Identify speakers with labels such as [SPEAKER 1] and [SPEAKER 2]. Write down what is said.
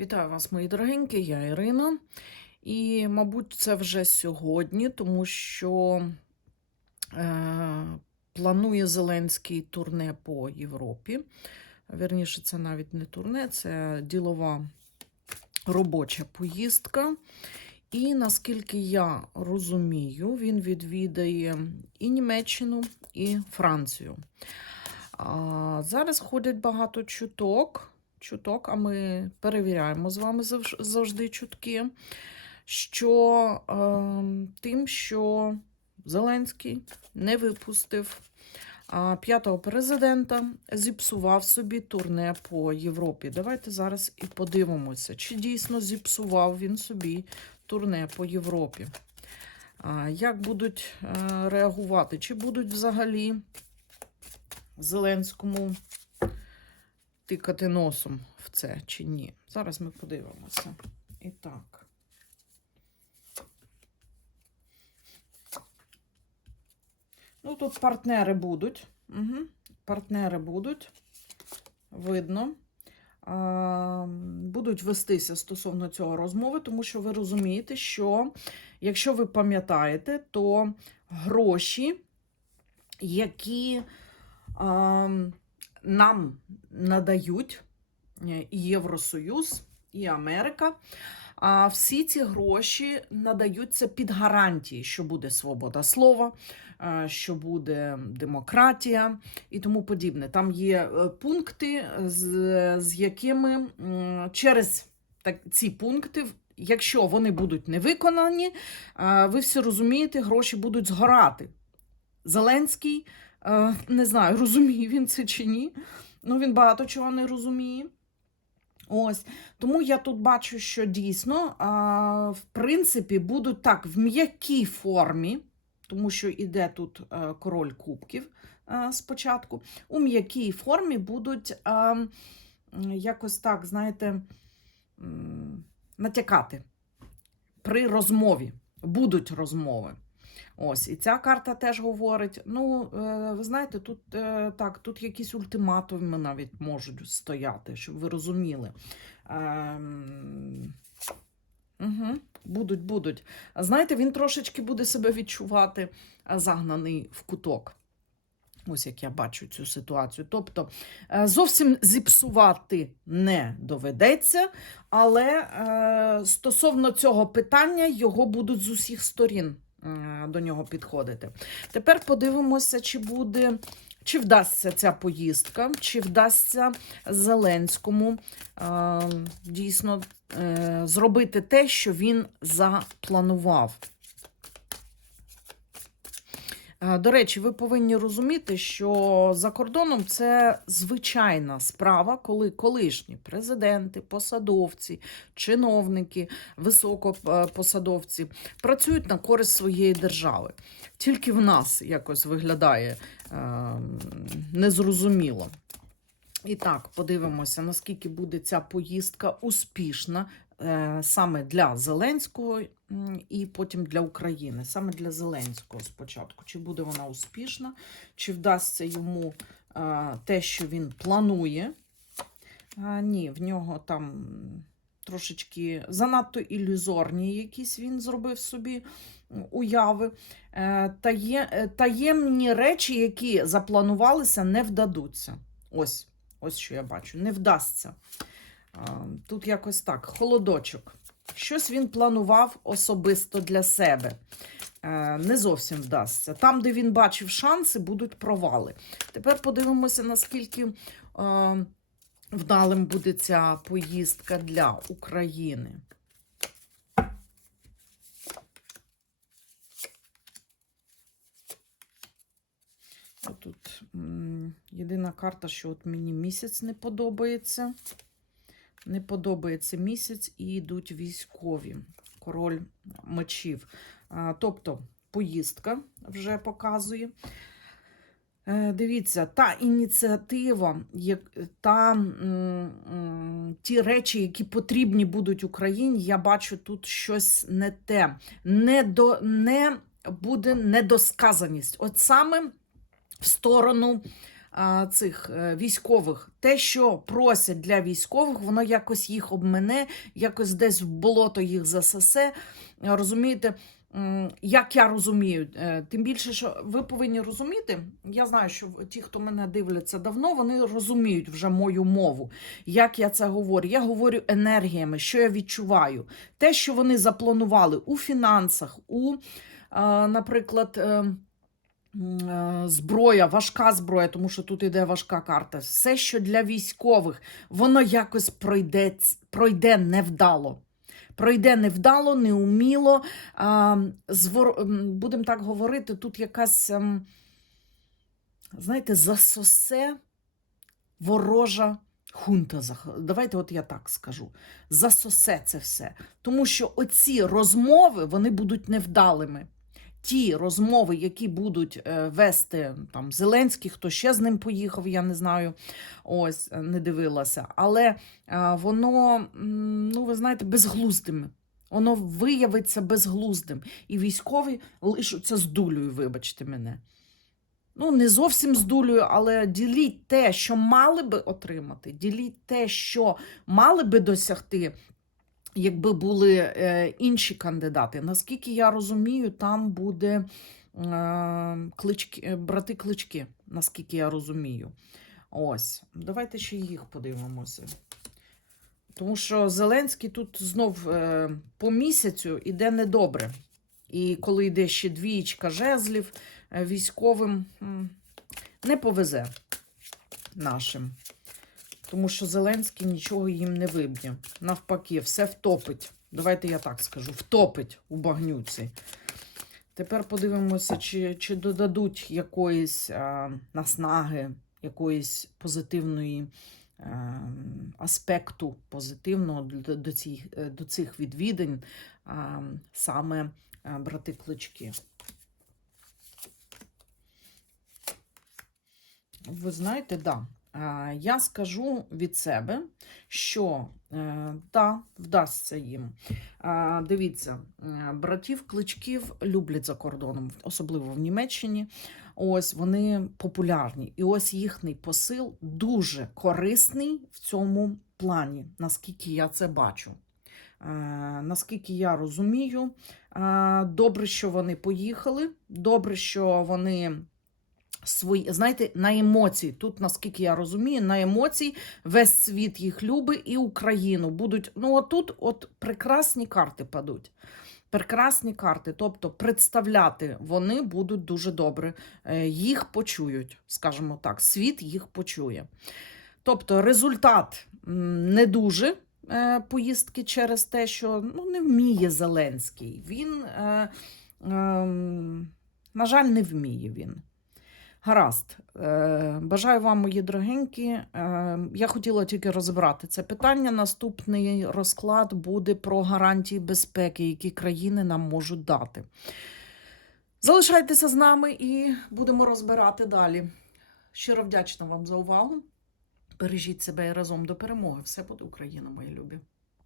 [SPEAKER 1] Вітаю вас, мої дорогенькі, я Ірина. І, мабуть, це вже сьогодні, тому що е, планує Зеленський турне по Європі. Вірніше, це навіть не турне, це ділова робоча поїздка. І наскільки я розумію, він відвідає і Німеччину, і Францію. А, зараз ходять багато чуток чуток, а ми перевіряємо з вами завжди чутки, що е, тим, що Зеленський не випустив п'ятого президента, зіпсував собі турне по Європі. Давайте зараз і подивимося, чи дійсно зіпсував він собі турне по Європі. Як будуть е, реагувати? Чи будуть взагалі Зеленському тикати носом в це чи ні. Зараз ми подивимося. І так. Ну, тут партнери будуть. Угу. Партнери будуть. Видно. Будуть вестися стосовно цього розмови, тому що ви розумієте, що, якщо ви пам'ятаєте, то гроші, які. Нам надають е, і Євросоюз, і Америка. А всі ці гроші надаються під гарантії, що буде свобода слова, е, що буде демократія і тому подібне. Там є е, пункти, з, з якими через так, ці пункти. Якщо вони будуть не виконані, ви всі розумієте, гроші будуть згорати. Зеленський Не знаю, розуміє він це чи ні. Ну, він багато чого не розуміє. Ось. Тому я тут бачу, що дійсно, а, в принципі, будуть так в м'якій формі, тому що іде тут а, король кубків а, спочатку. У м'якій формі будуть а, якось так, знаєте, натякати при розмові. Будуть розмови. Ось, і ця карта теж говорить: ну, е, ви знаєте, тут е, так, тут якісь ультиматуми навіть можуть стояти, щоб ви розуміли. Ем, угу, будуть, будуть. Знаєте, він трошечки буде себе відчувати е, загнаний в куток. Ось як я бачу цю ситуацію. Тобто зовсім зіпсувати не доведеться, але стосовно цього питання його будуть з усіх сторін до нього підходити. Тепер подивимося, чи буде. Чи вдасться ця поїздка, чи вдасться Зеленському е, дійсно е, зробити те, що він запланував. Е, До речі, ви повинні розуміти, що за кордоном це звичайна справа, коли колишні президенти, посадовці, чиновники, високопосадовці працюють на користь своєї держави. Тільки в нас якось виглядає е, незрозуміло. І так, подивимося, наскільки буде ця поїздка успішна саме для Зеленського і потім для України. Саме для Зеленського спочатку. Чи буде вона успішна, чи вдасться йому е, те, що він планує. Ні, в нього там трошечки занадто ілюзорні якісь він зробив собі уяви. Е, е, таємні речі, які запланувалися, не вдадуться. Ось. Ось що я бачу, не вдасться. Тут якось так, холодочок. Щось він планував особисто для себе. Е, Не зовсім вдасться. Там, де він бачив шанси, будуть провали. Тепер подивимося, наскільки е, вдалим буде ця поїздка для України. Тут єдина карта, що от мені місяць не подобається. Не подобається місяць і йдуть військові. Король мечів. Тобто поїздка вже показує. Е, Дивіться, та ініціатива, та ті речі, які потрібні будуть Україні, я бачу тут щось не те. Не, до, не буде недосказаність. От саме в сторону цих е, військових, те, що просять для військових, воно якось їх обмене, якось десь в болото їх засосе. Е, Розумієте? Як я розумію, Е, тим більше, що ви повинні розуміти, я знаю, що ті, хто мене дивляться давно, вони розуміють вже мою мову. Як я це говорю? Я говорю енергіями, що я відчуваю. Те, що вони запланували у фінансах, у, наприклад, зброя, важка зброя, тому що тут іде важка карта. Все, що для військових, воно якось пройде, пройде невдало. Пройде невдало, неуміло. Звор... Будемо так говорити, тут якась, ем, знаєте, засосе ворожа хунта. Давайте от я так скажу. Засосе це все. Тому що оці розмови вони будуть невдалими. Ті розмови, які будуть е, вести там Зеленський, хто ще з ним поїхав, я не знаю, ось е, не дивилася. Але е, воно, ну ви знаєте, безглуздими. Воно виявиться безглуздим. І військові лишаться з дулею, вибачте мене. Ну, не зовсім з дулею, але діліть те, що мали би отримати, діліть те, що мали би досягти, якби були е, інші кандидати. Наскільки я розумію, там буде е, клички, е, брати клички, наскільки я розумію. Ось, давайте ще їх подивимося. Тому що Зеленський тут знов по місяцю іде недобре. І коли йде ще двієчка жезлів військовим, не повезе нашим. Тому що Зеленський нічого їм не виб'є. Навпаки, все втопить. Давайте я так скажу: втопить у багнюці. Тепер подивимося, чи, чи додадуть якоїсь а, наснаги, якоїсь позитивної е, аспекту позитивного до, до, цих, до цих відвідин а, саме а, брати клички. Ви знаєте, да. Е, Я скажу від себе, що е, да, вдасться їм. Е, Дивіться, братів кличків люблять за кордоном, особливо в Німеччині. Ось вони популярні. І ось їхній посил дуже корисний в цьому плані, наскільки я це бачу. Наскільки я розумію, добре, що вони поїхали, добре, що вони свої, знаєте, на емоції. Тут, наскільки я розумію, на емоції весь світ їх любить і Україну будуть. Ну, отут от прекрасні карти падуть. Прекрасні карти, тобто представляти вони будуть дуже добре, Е, їх почують, скажімо так, світ їх почує. Тобто результат не дуже е, поїздки через те, що ну, не вміє Зеленський. Він, е, е, на жаль, не вміє він. Гаразд. Е, Бажаю вам, мої дорогенькі. Е, Я хотіла тільки розібрати це питання. Наступний розклад буде про гарантії безпеки, які країни нам можуть дати. Залишайтеся з нами і будемо розбирати далі. Щиро вдячна вам за увагу. Бережіть себе і разом до перемоги. Все буде Україна, мої любі.